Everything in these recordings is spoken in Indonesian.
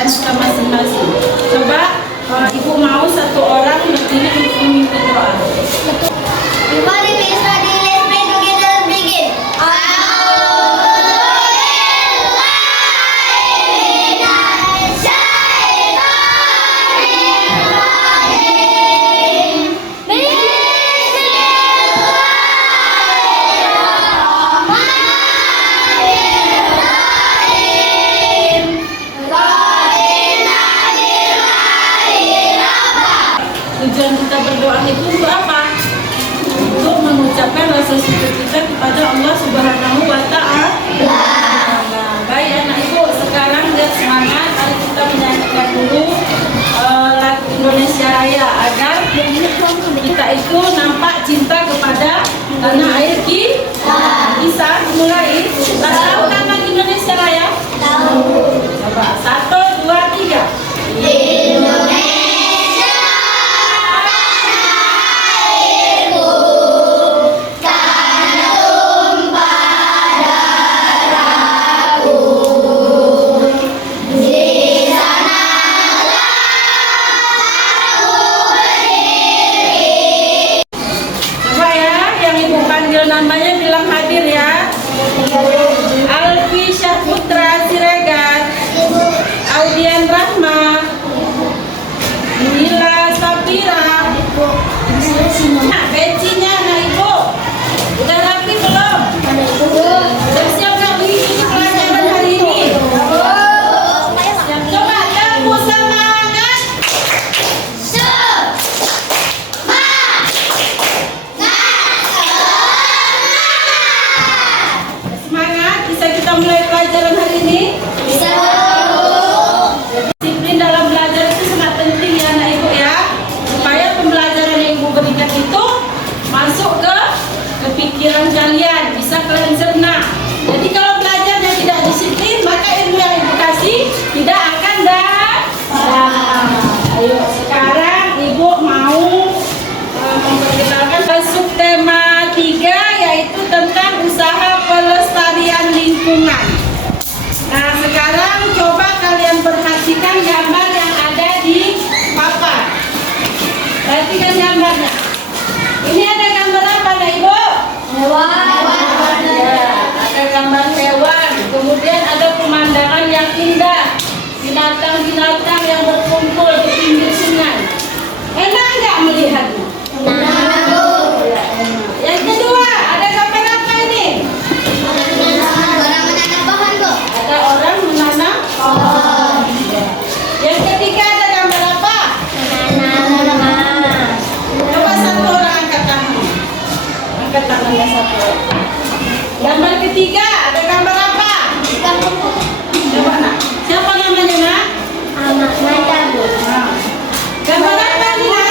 keadaan kita masing-masing. Coba Ibu mau satu orang berdiri untuk memimpin doa. Before we start, let's pray together. Begin. Tujuan kita berdoa itu untuk apa? Untuk mengucapkan rasa syukur kita kepada Allah Subhanahu wa Ta'ala. Nah, baik anak ibu, sekarang lihat semangat. Mari kita menyanyikan dulu lagu Indonesia Raya agar kita itu nampak cinta kepada tanah air kita. Bisa mulai. Tahu kan lagu Indonesia Raya? Tahu. Coba 1, 2, 3. Namanya bilang hadir ya. Alfi Syahputra Siregar, Audian Rahma, Nila Sapira. Nah, bencinya anak ibu udah rapi belum? Udah siap nggak mengikuti pelajaran hari ini? Coba kamu semangat. Mulai pelajaran hari ini Bisa. Disiplin dalam belajar itu sangat penting ya anak ibu ya, supaya pembelajaran yang ibu berikan itu masuk ke pikiran kalian, bisa kalian cerna. Jadi kalau belajarnya tidak disiplin, maka ilmu yang ibu kasih tidak akan dapat. Ayo sekarang ibu mau memperkenalkan subtema 3, yaitu tentang usaha pelestarian lingkungan. Nah, sekarang coba kalian perhatikan gambar yang ada di papan. Perhatikan gambarnya. Ini ada gambar apa, Nak Ibu? Hewan. Ya, ada gambar hewan. Kemudian ada pemandangan yang indah. Binatang-binatang yang berkumpul di pinggir sungai. Enak nggak melihatnya? Ya, enak. Yang kedua, ada gambar apa ini? Orang menanam pohon, Bu. Ada orang menanam pohon. Ya. Yang ketiga ada gambar apa? Menanam rumah. Coba satu orang angkat tangan. Angkat tangannya satu. Gambar ketiga ada gambar apa? Coba nak. Siapa namanya nak? Anak mata, Bu. Nah. Gambar apa ini nak?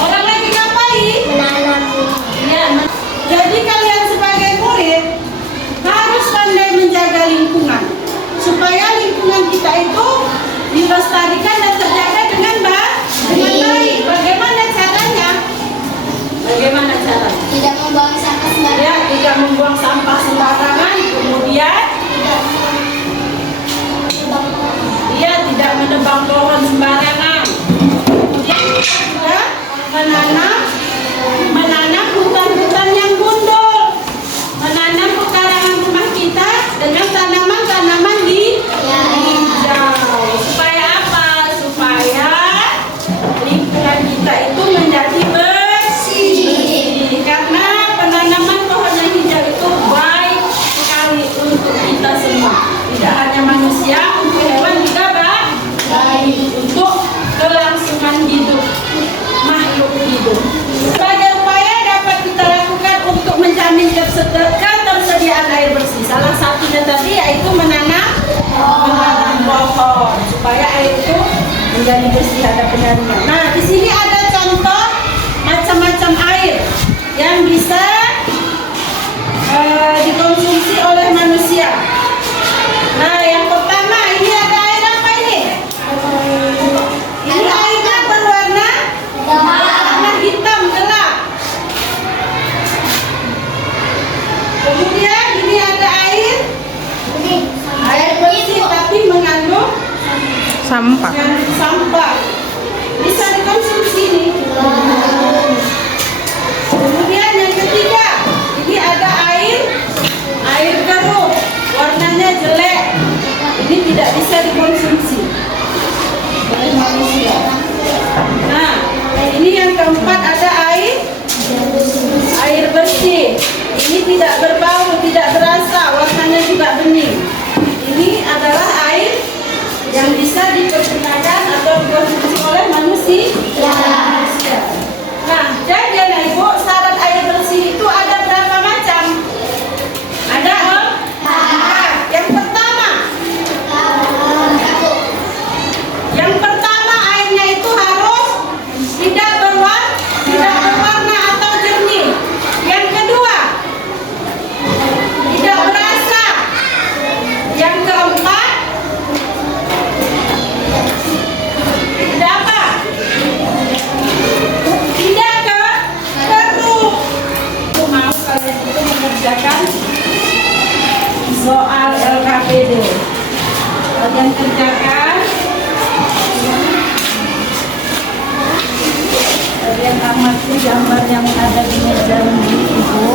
Orang lagi ngapain? Menanam. Ya. Jadi kalian sebagai murid harus pandai menjaga lingkungan supaya lingkungan kita itu dilestarikan dan terjaga dengan baik. Bagaimana caranya? Bagaimana caranya? Tidak membuang sampah sembarangan. Ya, tidak membuang sampah sembarangan. Kemudian dia tidak menebang pohon sembarangan. Kemudian juga menanam hutan-hutan yang gundul, menanam pekarangan rumah kita dengan tanaman-tanaman hijau. Supaya apa? Supaya lingkungan kita itu menjadi bersih. Karena penanaman pohon yang hijau itu baik sekali untuk kita semua. Tidak hanya manusia, untuk hewan juga baik untuk kelangsungan hidup makhluk hidup. Sebagai upaya dapat kita lakukan untuk menjamin ketersediaan air bersih. Salah satunya tadi yaitu menanam pohon supaya air itu menjadi bersih, ada penyaringan. Nah, di sini ada contoh macam-macam air yang bisa dikonsumsi oleh manusia. Nah, yang pertama ini ada air apa ini? Ini airnya berwarna hitam gelap. Kemudian ini ada air bersih tapi mengandung Sampah. sampah. Bisa dikonsumsi nih. Kemudian yang ketiga, ini ada air keruh, warnanya jelek. Ini tidak bisa dikonsumsi oleh manusia. Nah, ini yang keempat ada air bersih. Ini tidak berbau, tidak berasa, warnanya juga bening. Ini adalah air yang bisa dipergunakan atau dikonsumsi oleh manusia. Nah, jadi anak ibu, syarat air bersih itu ada berapa macam? Ada empat. Yang pertama airnya itu harus tidak berwarna atau jernih. Yang kedua, tidak berasa. Yang keempat, tidak apa? Tidak keruh. Mau kalian itu mengerjakan soal LKPD. Kalian kerjakan. Kalian amati gambar yang ada di meja ini, Ibu.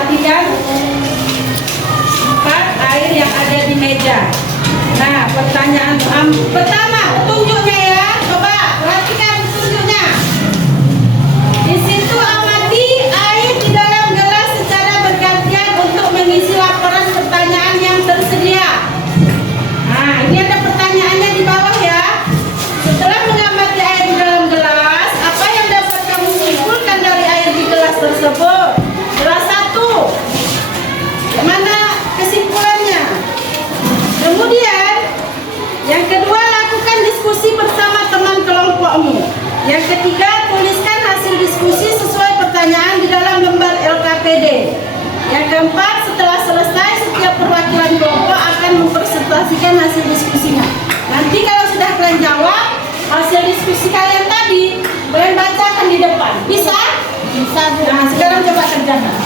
Perhatikan empat air yang ada di meja. Nah, pertanyaan pertama, petunjuknya ya. Coba perhatikan petunjuknya. Di situ amati air di dalam gelas secara bergantian untuk mengisi laporan pertanyaan yang tersedia. Nah, ini ada pertanyaannya di bawah ya. Setelah mengamati air di dalam gelas, apa yang dapat kamu simpulkan dari air di gelas tersebut? Gelas 1. Mana kesimpulannya? Kemudian, yang kedua, lakukan diskusi bersama teman kelompokmu. Yang ketiga, tuliskan hasil diskusi sesuai pertanyaan di dalam lembar LKPD. Yang keempat, setelah selesai, setiap perwakilan kelompok akan mempresentasikan hasil diskusinya. Nanti kalau sudah kalian jawab hasil diskusi kalian tadi, kalian bacakan di depan. Bisa? Bisa. Nah, sekarang coba kerjakan.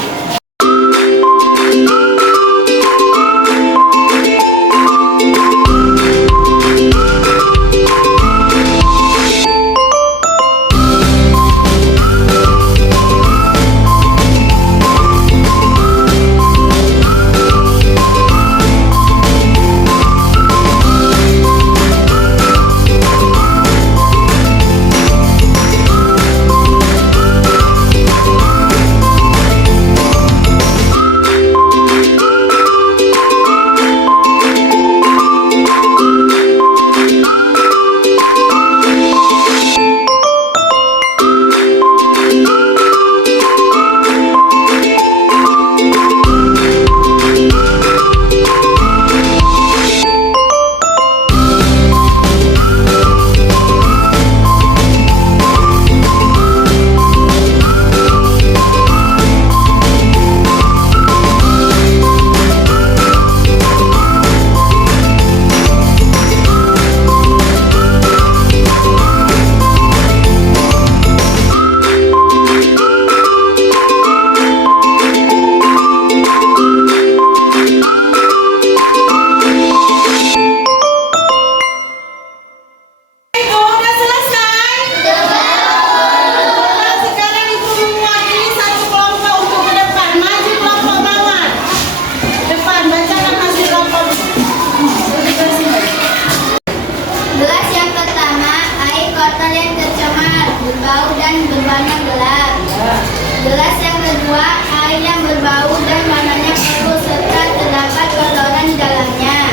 Gelas yang kedua, air yang berbau dan warnanya keruh serta terdapat kotoran di dalamnya.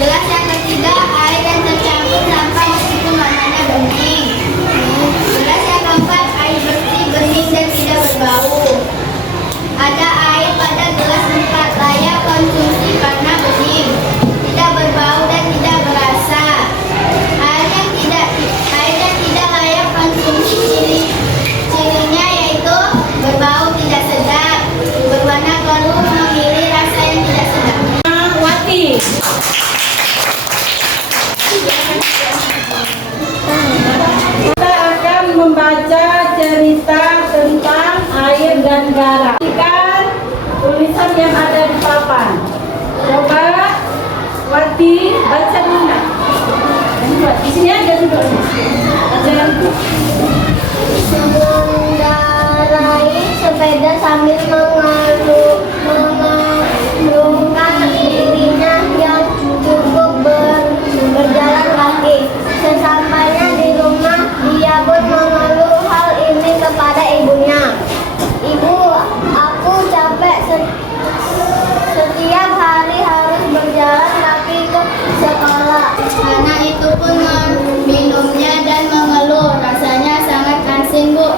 Gelas yang ketiga, air yang tercampur sampah meskipun warnanya bening. Gelas yang keempat, air bersih, bening dan tidak berbau. Ada air pada gelas 4, layak konsumsi karena bening, tidak berbau dan tidak berasa. Air yang tidak layak konsumsi cirinya yaitu berbau tidak sedap, berwarna keruh, memiliki rasa yang tidak sedap. Wati. Kita akan membaca cerita bercerita tentang air dan garam. Perhatikan tulisan yang ada di papan. Coba Wati baca dulu. Di sini ada juga. Ada yang Mengendarai sepeda sambil mengarungkan dirinya yang cukup berjalan kaki. Sesampainya di rumah, dia pun mengeluh hal ini kepada ibunya. Ibu, aku capek setiap hari harus berjalan kaki ke sekolah. Anak itu pun meminumnya dan mengeluh, rasanya sangat asin, Bu.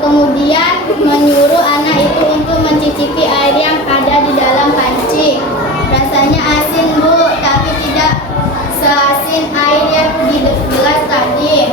Kemudian menyuruh anak itu untuk mencicipi air yang ada di dalam panci. Rasanya asin, Bu, tapi tidak seasin air yang di gelas tadi.